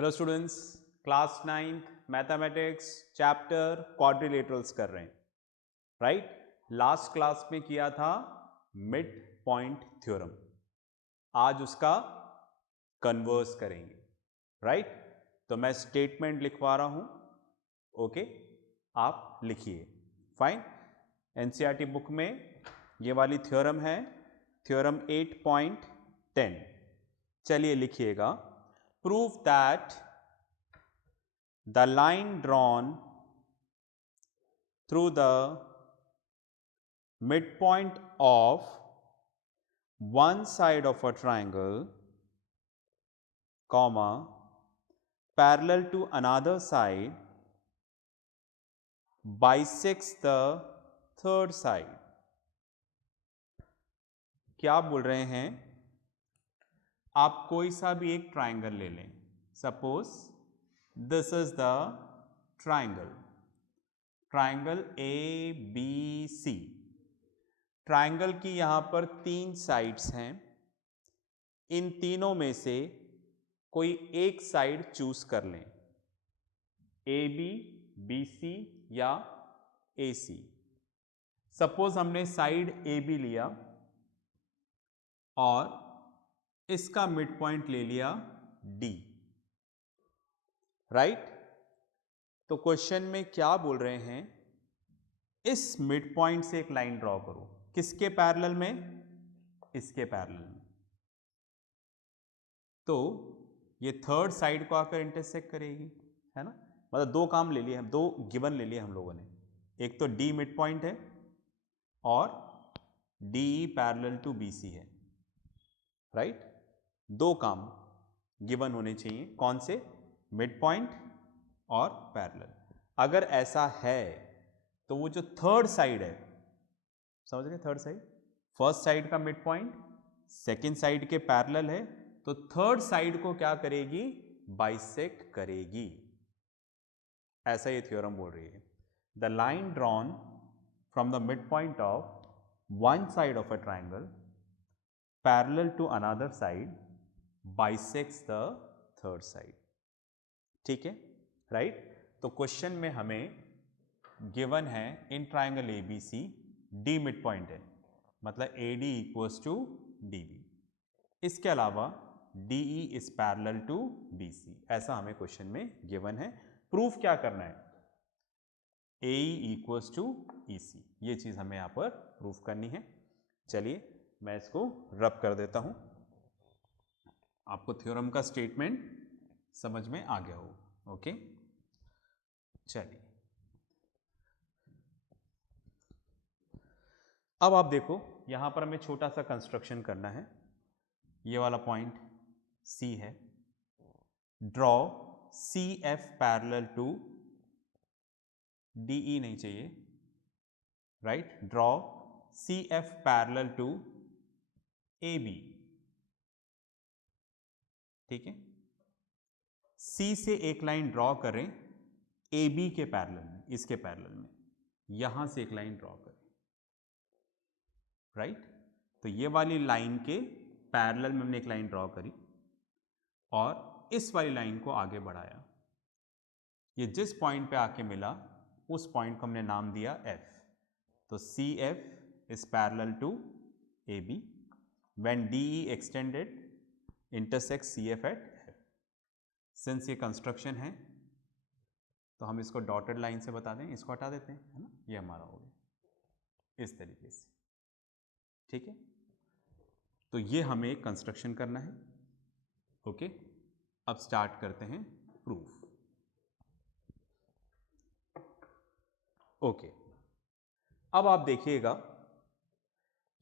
Hello students, class 9th mathematics chapter quadrilaterals कर रहे हैं, राइट। लास्ट क्लास में किया था मिड पॉइंट थ्योरम, आज उसका कन्वर्स करेंगे, राइट। तो मैं स्टेटमेंट लिखवा रहा हूं, ओके, आप लिखिए। फाइन। एनसीईआरटी बुक में ये वाली थ्योरम है, थ्योरम 8.10। चलिए लिखिएगा। Prove that the line drawn through the midpoint of one side of a triangle, comma, parallel to another side, bisects the third side. क्या आप बोल रहे हैं? आप कोई सा भी एक ट्राइंगल ले लें। Suppose this is the triangle A B C. Triangle की यहां पर 3 साइड्स हैं। इन तीनों में से कोई एक साइड चूज कर लें, ए बी, बी सी या ए सी। सपोज हमने साइड ए बी लिया और इसका मिड पॉइंट ले लिया डी, राइट। तो क्वेश्चन में क्या बोल रहे हैं, इस मिड पॉइंट से एक लाइन ड्रॉ करो। किसके पैरेलल में? इसके पैरेलल में। तो ये थर्ड साइड को आकर इंटरसेक्ट करेगी, है ना। मतलब दो काम ले लिए हम, दो गिवन ले लिए हम लोगों ने। एक तो डी मिड पॉइंट है और D parallel to B C है, राइट। दो काम गिवन होने चाहिए, कौन से? मिड पॉइंट और पैरेलल। अगर ऐसा है तो वो जो थर्ड साइड है, समझ रहे, थर्ड साइड, फर्स्ट साइड का मिड पॉइंट सेकेंड साइड के पैरेलल है, तो थर्ड साइड को क्या करेगी? बाइसेक्ट करेगी। ऐसा ये थ्योरम बोल रही है। The line drawn from the mid point of one side of a triangle parallel to another side bisects the third side. ठीक है, राइट। तो क्वेश्चन में हमें गिवन है in triangle A B C D mid point है, मतलब A D equals to D B. इसके अलावा D E is parallel to B C, ऐसा हमें क्वेश्चन में गिवन है। प्रूफ क्या करना है? ए ई इक्वल्स टू ई सी, ये चीज हमें यहां पर प्रूफ करनी है। चलिए मैं इसको रब कर देता हूं, आपको थ्योरम का स्टेटमेंट समझ में आ गया हो। ओके, चलिए अब आप देखो, यहां पर हमें छोटा सा कंस्ट्रक्शन करना है। ये वाला पॉइंट सी है। Draw C F parallel to D E, नहीं चाहिए, right. Draw C F parallel to A B, ठीक है। सी से एक लाइन ड्रॉ करें ए बी के पैरेलल में, इसके पैरेलल में, यहां से एक लाइन ड्रॉ करें, राइट। तो ये वाली लाइन के पैरेलल में हमने एक लाइन ड्रॉ करी और इस वाली लाइन को आगे बढ़ाया। ये जिस पॉइंट पे आके मिला उस पॉइंट को हमने नाम दिया F। तो C F is parallel to A B when D E extended intersect C F at F। Since ये कंस्ट्रक्शन है तो हम इसको डॉटेड लाइन से बता दें, इसको हटा देते हैं, है ना। ये हमारा हो गया इस तरीके से, ठीक है। तो ये हमें कंस्ट्रक्शन करना है। ओके, अब स्टार्ट करते हैं प्रूफ। ओके, अब आप देखिएगा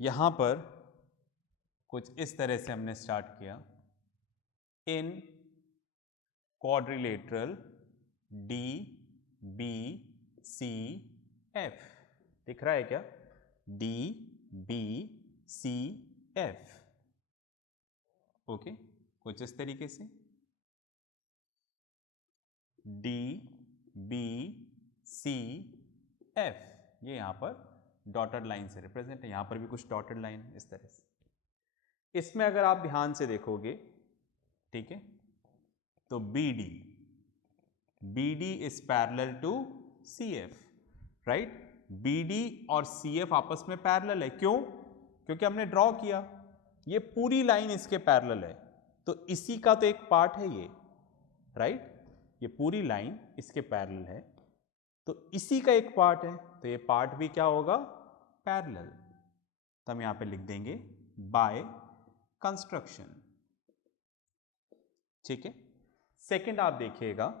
यहां पर कुछ इस तरह से हमने स्टार्ट किया। In quadrilateral D B C F, दिख रहा है क्या? D B C F, okay, कुछ इस तरीके से डी बी सी एफ, ये यहां पर डॉटेड लाइन से रिप्रेजेंट है। यहां पर भी कुछ डॉटेड लाइन है इस तरह से। इसमें अगर आप ध्यान से देखोगे, ठीक है, तो BD is parallel to CF, right. BD और CF आपस में पैरेलल है, क्यों? क्योंकि हमने ड्रॉ किया, ये पूरी लाइन इसके पैरेलल है, तो इसी का तो एक पार्ट है ये, राइट। ये पूरी लाइन इसके पैरेलल है, तो इसी का एक पार्ट है, तो ये पार्ट भी क्या होगा? पैरेलल। तो हम यहां पे लिख देंगे बाय कंस्ट्रक्शन, ठीक है। सेकंड आप देखिएगा,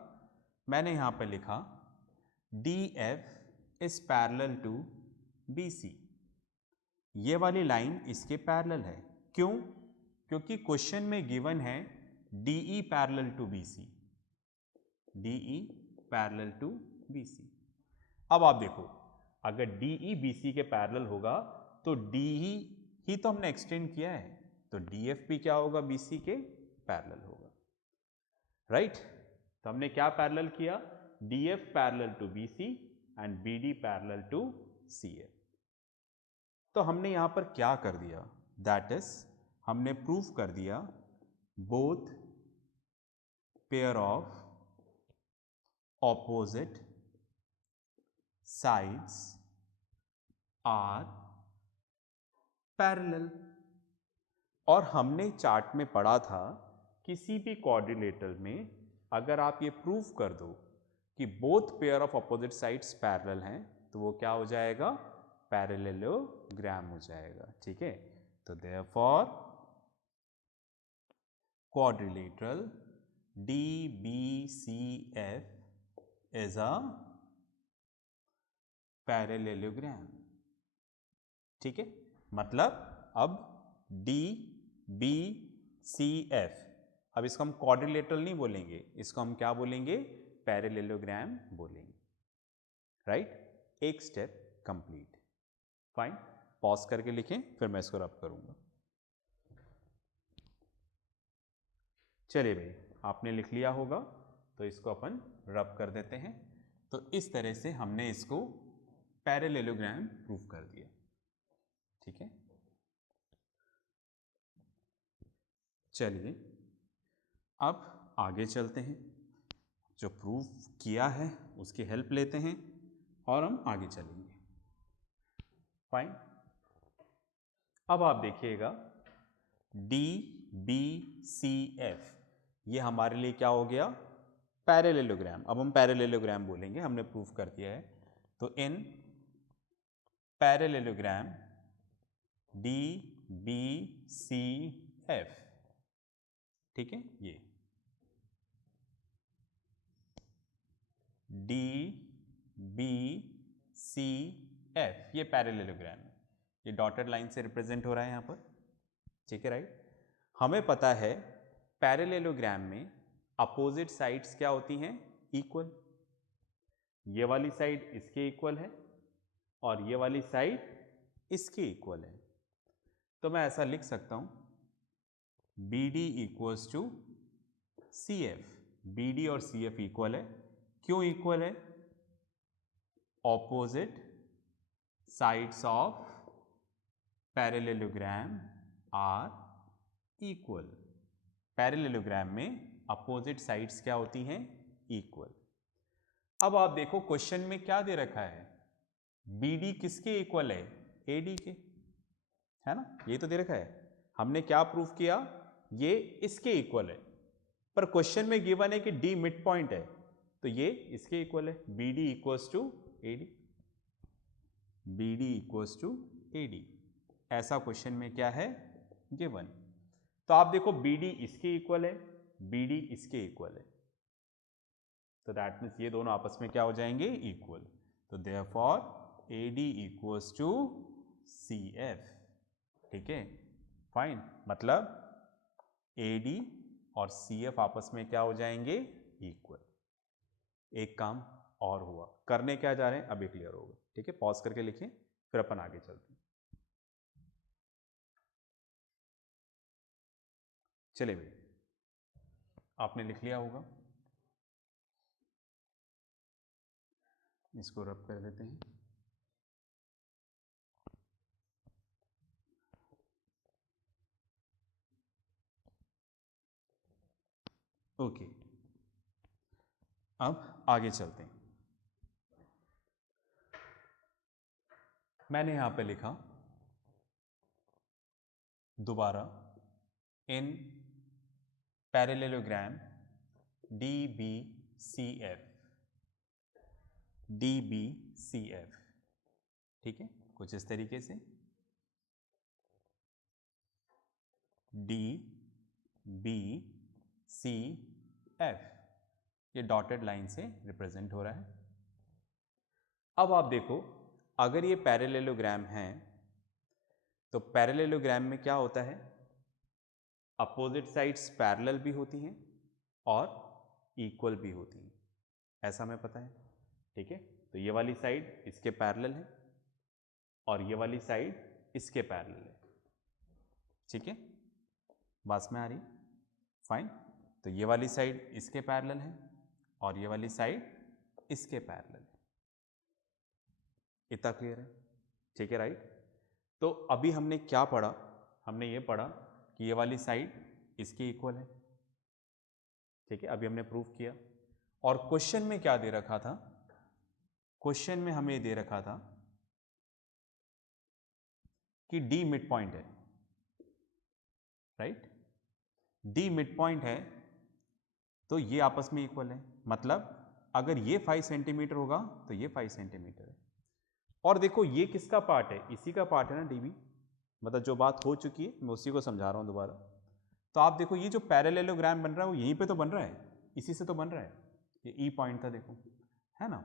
मैंने यहां पे लिखा DF is parallel to BC। ये वाली लाइन इसके पैरेलल है, क्यों? क्योंकि क्वेश्चन में गिवन है DE parallel to BC, DE parallel to BC। अब आप देखो, अगर DE BC के पैरेलल होगा तो DE ही तो हमने एक्सटेंड किया है, तो DF भी क्या होगा? BC के पैरेलल होगा, राइट। तो हमने क्या पैरेलल किया? DF parallel to BC and BD parallel to CF। तो हमने यहां पर क्या कर दिया? दैट इज हमने प्रूफ कर दिया both pair of opposite sides are parallel. और हमने चार्ट में पढ़ा था, किसी भी क्वाड्रिलेटरल में अगर आप ये प्रूफ कर दो कि both pair of opposite sides parallel हैं, तो वो क्या हो जाएगा? पैरेललोग्राम हो जाएगा, ठीक है। तो therefore quadrilateral DBCF is a parallelogram, ठीक है। मतलब अब DBCF, अब इसको हम क्वाड्रिलेटरल नहीं बोलेंगे, इसको हम क्या बोलेंगे? पैरेललोग्राम बोलेंगे, राइट। एक स्टेप कंप्लीट, फाइन। पॉज करके लिखें, फिर मैं इसको रब करूंगा। चलिए भाई, आपने लिख लिया होगा, तो इसको अपन रब कर देते हैं। तो इस तरह से हमने इसको पैरेललोग्राम प्रूफ कर दिया, ठीक है। चलिए अब आगे चलते हैं, जो प्रूफ किया है उसकी हेल्प लेते हैं और हम आगे चलेंगे, फाइन। अब आप देखिएगा DBCF, ये हमारे लिए क्या हो गया? पैरेललोग्राम। अब हम पैरेललोग्राम बोलेंगे, हमने प्रूफ कर दिया है। तो इन पैरेललोग्राम DBCF, ठीक है, ये DBCF ये पैरेललोग्राम है, ये डॉटेड लाइन से रिप्रेजेंट हो रहा है यहाँ पर, ठीक है, राइट। हमें पता है पैरेललोग्राम में अपोजिट साइड्स क्या होती हैं? इक्वल। ये वाली साइड इसके इक्वल है और ये वाली साइड इसके इक्वल है, तो मैं ऐसा लिख सकता हूं BD equals to CF। BD और CF इक्वल है, क्यों इक्वल है? Opposite sides of parallelogram are equal. Parallelogram में अपोजिट साइड्स क्या होती हैं? इक्वल। अब आप देखो क्वेश्चन में क्या दे रखा है? BD किसके इक्वल है? AD के, है ना, ये तो दे रखा है। हमने क्या प्रूफ किया? ये इसके इक्वल है, पर क्वेश्चन में गिवन है कि D मिड पॉइंट है, तो ये इसके इक्वल है। BD equals to AD, BD equals to AD, ऐसा क्वेश्चन में क्या है? गिवन। तो आप देखो BD इसके इक्वल है, BD इसके इक्वल है, तो दैट मीन्स ये दोनों आपस में क्या हो जाएंगे? इक्वल। तो therefore AD equals to CF, ठीक है, फाइन। मतलब AD और CF आपस में क्या हो जाएंगे? इक्वल। एक काम और हुआ, करने क्या जा रहे हैं अभी क्लियर होगा, ठीक है। पॉज करके लिखें, फिर अपन आगे चलते हैं। चलिए भाई, आपने लिख लिया होगा, इसको रब कर देते हैं। ओके, अब आगे चलते हैं। मैंने यहां पे लिखा दोबारा इन पैरेललोग्राम DBCF, DBCF, ठीक है, कुछ इस तरीके से DBCF, ये डॉटेड लाइन से रिप्रेजेंट हो रहा है। अब आप देखो, अगर ये पैरेललोग्राम है तो पैरेललोग्राम में क्या होता है, अपोजिट साइड्स पैरेलल भी होती हैं और इक्वल भी होती हैं, ऐसा हमें पता है, ठीक है। तो ये वाली साइड इसके पैरेलल है और ये वाली साइड इसके पैरेलल है, ठीक है, बात में आ रही, फाइन। तो ये वाली साइड इसके पैरेलल है और ये वाली साइड इसके पैरेलल है, इतना क्लियर है, ठीक है, राइट। तो अभी हमने क्या पढ़ा, हमने ये पढ़ा कि ये वाली साइड इसकी इक्वल है, ठीक है, अभी हमने प्रूव किया। और क्वेश्चन में क्या दे रखा था, क्वेश्चन में हमें दे रखा था कि डी मिड पॉइंट है, राइट, डी मिड पॉइंट है तो ये आपस में इक्वल है, मतलब अगर ये 5 सेंटीमीटर होगा तो ये 5 सेंटीमीटर है। और देखो ये किसका पार्ट है, इसी का पार्ट है ना डीबी, मतलब जो बात हो चुकी है मैं उसी को समझा रहा हूं दोबारा। तो आप देखो ये जो पैरेललोग्राम बन रहा है वो यहीं पे तो बन रहा है, इसी से तो बन रहा है, ये ई पॉइंट था देखो, है ना।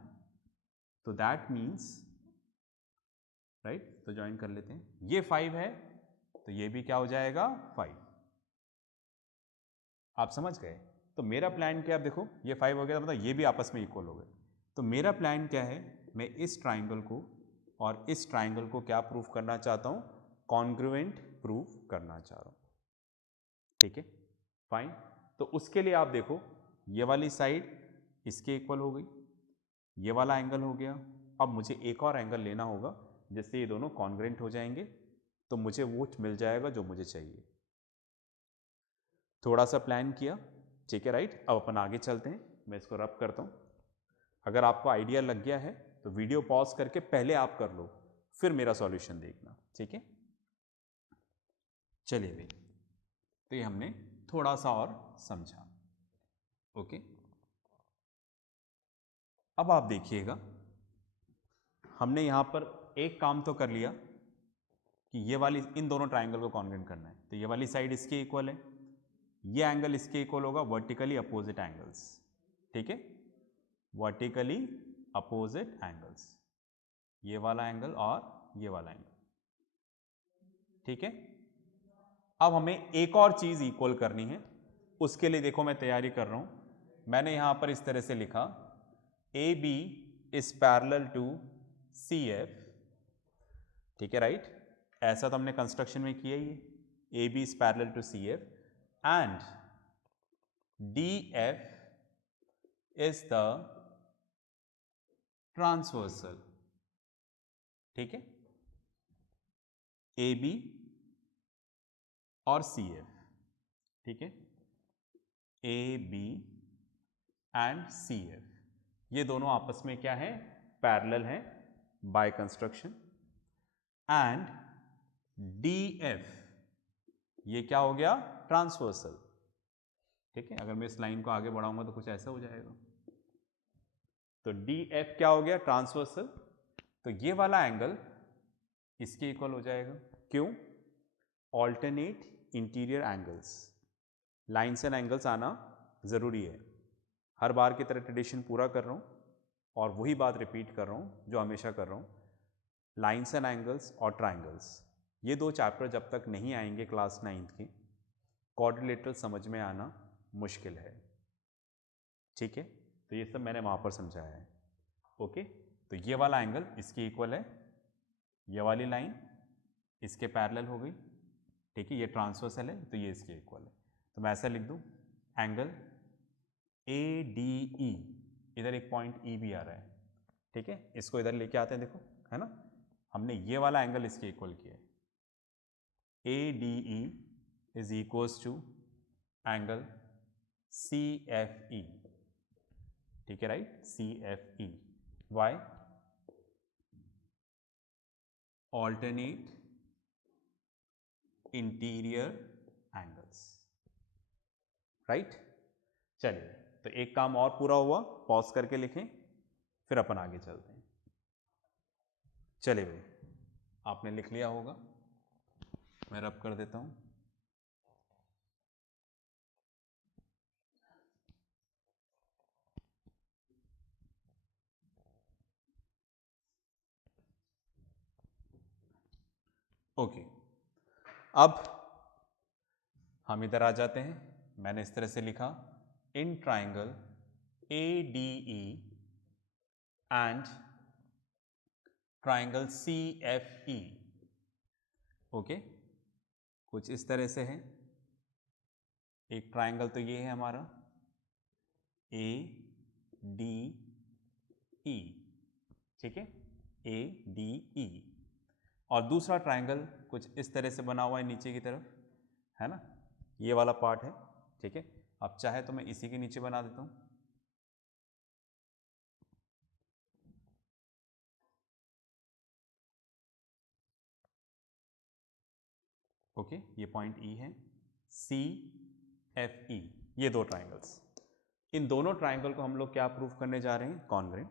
तो दैट मीन्स, राइट, तो ज्वाइन कर लेते हैं, ये 5 है तो ये भी क्या हो जाएगा 5, आप समझ गए। तो मेरा प्लान क्या है, देखो ये 5 हो गया मतलब ये भी आपस में इक्वल हो गए। तो मेरा प्लान क्या है, मैं इस ट्राइंगल को और इस ट्राइंगल को क्या प्रूव करना चाहता हूं, कॉन्ग्रुएंट प्रूव करना चाह रहा हूं, ठीक है, फाइन। तो उसके लिए आप देखो ये वाली साइड इसके इक्वल हो गई, ये वाला एंगल हो गया। अब मुझे एक और एंगल लेना होगा जिससे ये दोनों कॉन्ग्रुएंट हो जाएंगे, तो मुझे वो मिल जाएगा जो मुझे चाहिए। थोड़ा सा प्लान किया, ठीक है, राइट। अब अपन आगे चलते हैं, मैं इसको रब करता हूं। अगर आपको आइडिया लग गया है तो वीडियो पॉज करके पहले आप कर लो, फिर मेरा सॉल्यूशन देखना, ठीक है। चलिए भाई, तो ये हमने थोड़ा सा और समझा, ओके। अब आप देखिएगा, हमने यहां पर एक काम तो कर लिया कि ये वाली इन दोनों ट्राइंगल को कॉन्ग्रुएंट करना है, तो ये वाली साइड इसके इक्वल है, ये एंगल इसके इक्वल होगा, वर्टिकली अपोजिट एंगल्स, ठीक है, वर्टिकली अपोजिट एंगल्स, ये वाला एंगल और ये वाला एंगल, ठीक है। अब हमें एक और चीज इक्वल करनी है, उसके लिए देखो मैं तैयारी कर रहा हूं। मैंने यहां पर इस तरह से लिखा A B is parallel to C F, ठीक है, राइट। ऐसा तो हमने कंस्ट्रक्शन में किया ही है, A B is parallel to C F and D F is the transversal, ठीक है, ए बी और सी एफ, ठीक है, A B and C F, ये दोनों आपस में क्या है, पैरेलल है by construction. And D F, ये क्या हो गया, ट्रांसवर्सल, ठीक है। अगर मैं इस लाइन को आगे बढ़ाऊंगा तो कुछ ऐसा हो जाएगा, तो डी एफ क्या हो गया, ट्रांसवर्सल। तो ये वाला एंगल इसके इक्वल हो जाएगा, क्यों, alternate interior angles, lines and angles आना ज़रूरी है, हर बार की तरह ट्रेडिशन पूरा कर रहा हूँ और वही बात रिपीट कर रहा हूँ जो हमेशा कर रहा हूँ। लाइन्स एंड एंगल्स और ट्राइंगल्स, ये दो चैप्टर जब तक नहीं आएंगे क्लास 9th के, क्वाड्रिलेटरल समझ में आना मुश्किल है, ठीक है। तो ये सब मैंने वहाँ पर समझाया है, ओके। तो ये वाला एंगल इसके इक्वल है, ये वाली लाइन इसके पैरेलल हो गई, ठीक है, ये ट्रांसवर्सल है तो ये इसके इक्वल है। तो मैं ऐसा लिख दूँ, एंगल ए डी ई, इधर एक पॉइंट ई भी आ रहा है, ठीक है, इसको इधर लेके आते हैं, देखो है ना, हमने ये वाला एंगल इसके इक्वल किया है, A D E is equals to angle C F E, ठीक है, right, CFE। Why? Alternate interior angles, right. चलिए, तो एक काम और पूरा हुआ, पॉज करके लिखें, फिर अपन आगे चलते हैं। चलिए भाई, आपने लिख लिया होगा, मैं रब कर देता हूं। ओके, अब हम इधर आ जाते हैं। मैंने इस तरह से लिखा, in triangle ADE and triangle CFE, okay, कुछ इस तरह से है। एक ट्राइंगल तो ये है हमारा ADE, ठीक है, ADE, और दूसरा ट्राइंगल कुछ इस तरह से बना हुआ है नीचे की तरफ, है ना, ये वाला पार्ट है, ठीक है। अब चाहे तो मैं इसी के नीचे बना देता हूं, ओके, ये पॉइंट E है, CFE, ये दो ट्राइंगल्स। इन दोनों ट्राइंगल को हम लोग क्या प्रूव करने जा रहे हैं? कॉन्ग्रेंट।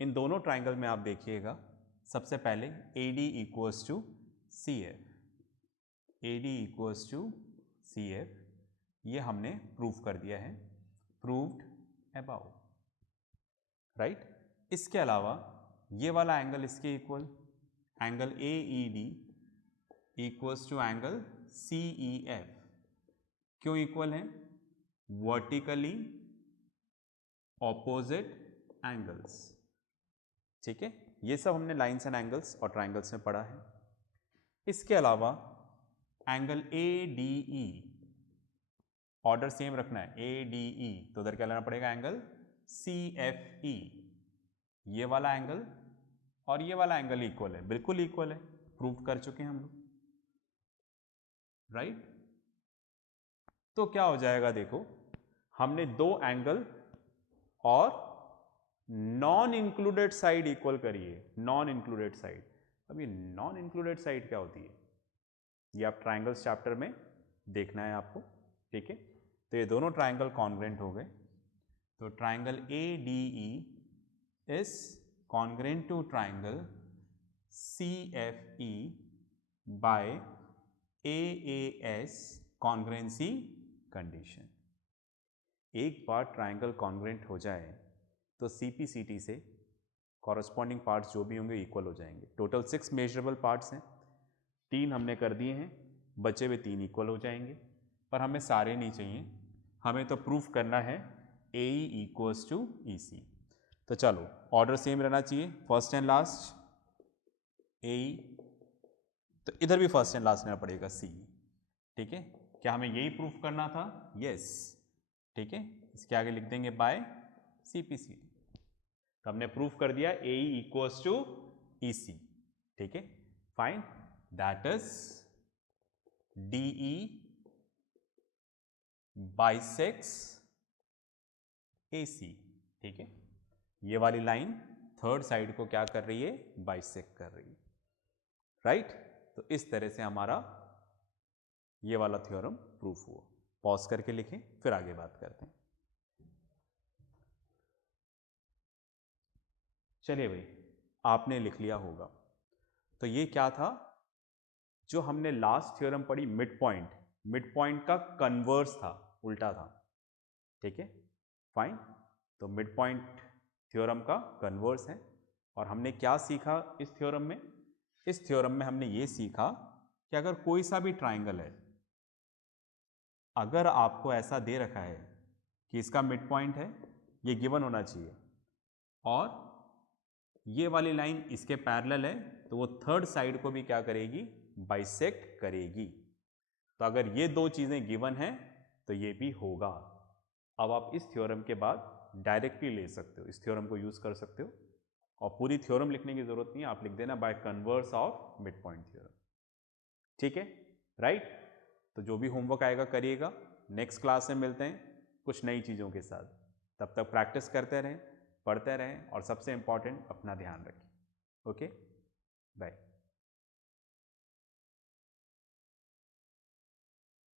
इन दोनों ट्राइंगल में आप देखिएगा, सबसे पहले AD equals to CF, AD equals to CF, ये हमने प्रूव कर दिया है, प्रूव्ड अबाउ, राइट। इसके अलावा ये वाला एंगल इसके इक्वल, angle AED equals to angle CEF, क्यों इक्वल है? वर्टिकली ऑपोजिट एंगल्स, ठीक है। ये सब हमने लाइंस एंड एंगल्स और ट्राइंगल्स में पढ़ा है। इसके अलावा एंगल ADE, ऑर्डर सेम रखना है, ADE, तो उधर क्या लेना पड़ेगा? एंगल CFE, ये वाला एंगल और ये वाला एंगल इक्वल है, बिल्कुल इक्वल है, प्रूव कर चुके हैं हम लोग, राइट। तो क्या हो जाएगा, देखो, हमने दो एंगल और नॉन इंक्लूडेड साइड इक्वल करिए, नॉन इंक्लूडेड साइड। अब ये नॉन इंक्लूडेड साइड क्या होती है, ये आप ट्राइंगल्स चैप्टर में देखना है आपको, ठीक है। तो ये दोनों ट्राइंगल कॉन्ग्रेंट हो गए, तो triangle ADE is congruent to triangle CFE by AAS congruency condition. एक बार ट्राइंगल कॉन्ग्रेंट हो जाए तो CPCT से कॉरस्पॉन्डिंग पार्ट्स जो भी होंगे इक्वल हो जाएंगे। टोटल 6 मेजरेबल पार्ट्स हैं, 3 हमने कर दिए हैं, बचे हुए 3 इक्वल हो जाएंगे, पर हमें सारे नहीं चाहिए, हमें तो प्रूफ करना है AE इक्वल्स टू EC। तो चलो, ऑर्डर सेम रहना चाहिए, फर्स्ट एंड लास्ट AE, तो इधर भी फर्स्ट एंड लास्ट रहना पड़ेगा CE, ठीक है। क्या हमें यही प्रूफ करना था? यस, ठीक है, इसके आगे लिख देंगे बाय CPCT। तो हमने प्रूफ कर दिया AE इक्वल्स टू EC, ठीक है, fine, that is DE bisects AC, ठीक है। ये वाली लाइन थर्ड साइड को क्या कर रही है? बाइसेक्ट कर रही है, राइट। तो इस तरह से हमारा ये वाला थ्योरम प्रूफ हुआ। पॉज करके लिखें, फिर आगे बात करते हैं। चलिए भाई, आपने लिख लिया होगा, तो ये क्या था जो हमने लास्ट थ्योरम पढ़ी, मिड पॉइंट, मिड पॉइंट का कन्वर्स था, उल्टा था, ठीक है, फाइन। तो मिड पॉइंट थ्योरम का कन्वर्स है, और हमने क्या सीखा इस थ्योरम में? इस थ्योरम में हमने ये सीखा कि अगर कोई सा भी ट्राइंगल है, अगर आपको ऐसा दे रखा है कि इसका मिड पॉइंट है, ये गिवन होना चाहिए, और ये वाली लाइन इसके पैरेलल है, तो वो थर्ड साइड को भी क्या करेगी? बाइसेक्ट करेगी। तो अगर ये दो चीजें गिवन हैं तो ये भी होगा। अब आप इस थ्योरम के बाद डायरेक्टली ले सकते हो, इस थ्योरम को यूज कर सकते हो, और पूरी थ्योरम लिखने की जरूरत नहीं है, आप लिख देना by converse of mid point theorem, ठीक है, राइट। तो जो भी होमवर्क आएगा करिएगा, नेक्स्ट क्लास में मिलते हैं कुछ नई चीजों के साथ। तब तक प्रैक्टिस करते रहें, पढ़ते रहें और सबसे इम्पॉर्टेंट अपना ध्यान रखें। Okay, bye.